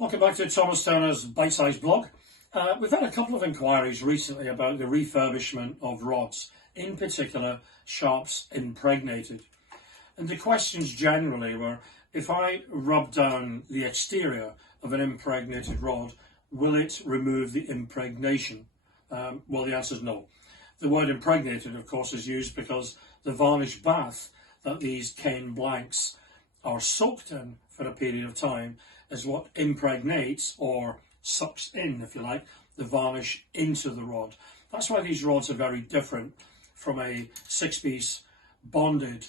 Welcome back to Thomas Turner's Bite-Sized blog. We've had a couple of inquiries recently about the refurbishment of rods, in particular Sharpe's impregnated. And the questions generally were, if I rub down the exterior of an impregnated rod, will it remove the impregnation? Well, the answer is no. The word impregnated, of course, is used because the varnish bath that these cane blanks are soaked in for a period of time is what impregnates, or sucks in, if you like, the varnish into the rod. That's why these rods are very different from a six-piece bonded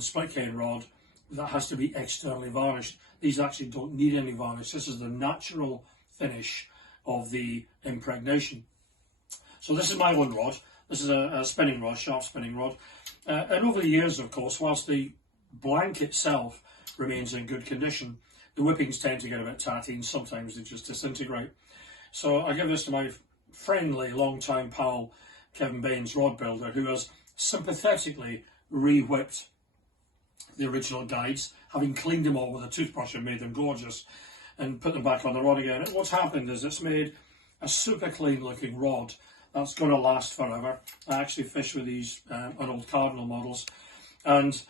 split cane rod that has to be externally varnished. These actually don't need any varnish. This is the natural finish of the impregnation. So this is my own rod. This is a spinning rod, Sharpe spinning rod. And over the years, of course, whilst the blank itself remains in good condition, the whippings tend to get a bit tatty and sometimes they just disintegrate. So I give this to my friendly long-time pal Kevin Bain's rod builder, who has sympathetically re-whipped the original guides, having cleaned them all with a toothbrush and made them gorgeous and put them back on the rod again. And what's happened is it's made a super clean looking rod that's going to last forever. I actually fish with these on old Cardinal models, and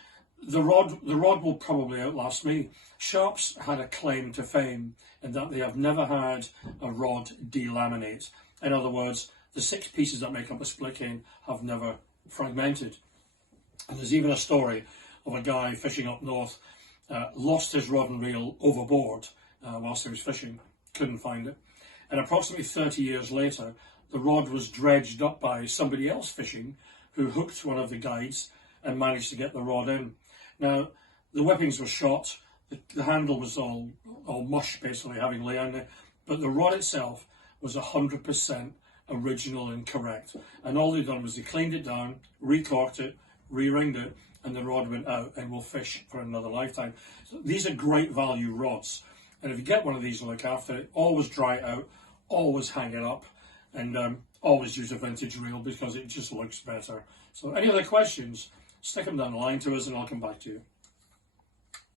the rod will probably outlast me. Sharpe's had a claim to fame in that they have never had a rod delaminate. In other words, the six pieces that make up a split cane have never fragmented. And there's even a story of a guy fishing up north, lost his rod and reel overboard whilst he was fishing, couldn't find it. And approximately 30 years later, the rod was dredged up by somebody else fishing who hooked one of the guides and managed to get the rod in. Now, the whippings were shot, the handle was all mush, basically, having lay on it, but the rod itself was 100% original and correct. And all they've done was they cleaned it down, recorked it, re-ringed it, and the rod went out and will fish for another lifetime. So these are great value rods. And if you get one of these and look after it, always dry it out, always hang it up, and always use a vintage reel because it just looks better. So any other questions, stick them down the line to us and I'll come back to you.